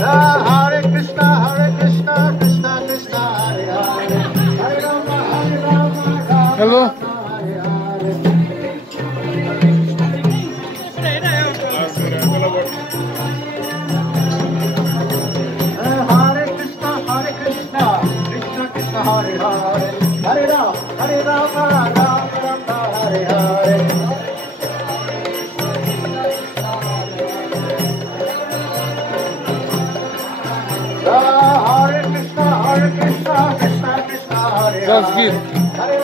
Hare Krishna, Krishna Krishna, Hare Hare, Hare Rama, Rama Hello. Hare Hare. Hare Krishna, Krishna Krishna, Hare Hare, Hare Rama, Rama Hare Hare. Hare Krishna, Krishna Krishna, Hare That's Hare, good. Hare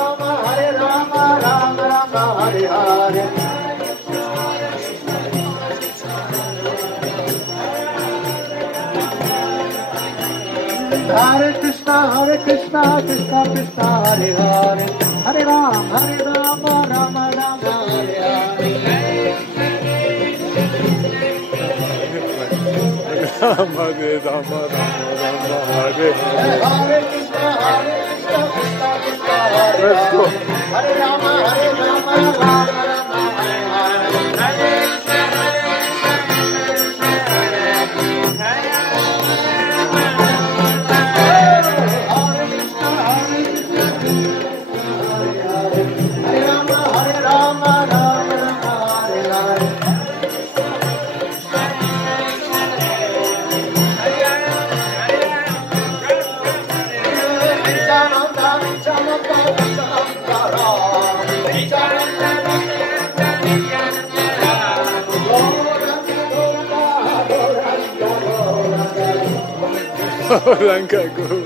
Rama, Rama Hare Hare. Hare Krishna, Krishna Krishna, Hare Hare, Hare Rama, Rama Hare Hare. Rama, Rama, Hare Hare. Hare Krishna, Krishna Krishna, Hare Let's go. Hare, Hare Rama, Rama Hare Hare. Ranga Guru.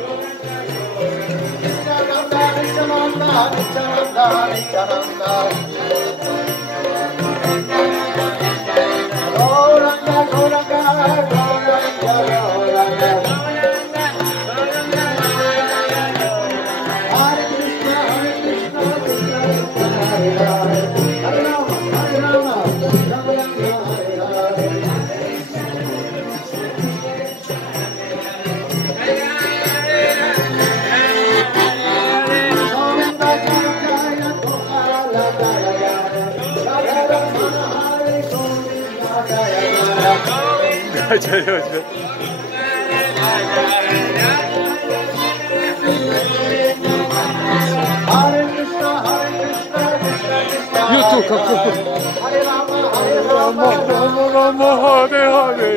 You too, Kaku. Rama, Rama, Hare Hare.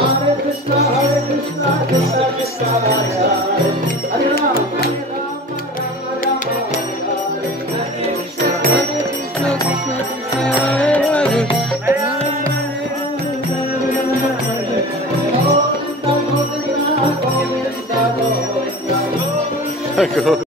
Hare Krishna, Krishna Krishna, Hare Hare, Hare Rama, Go.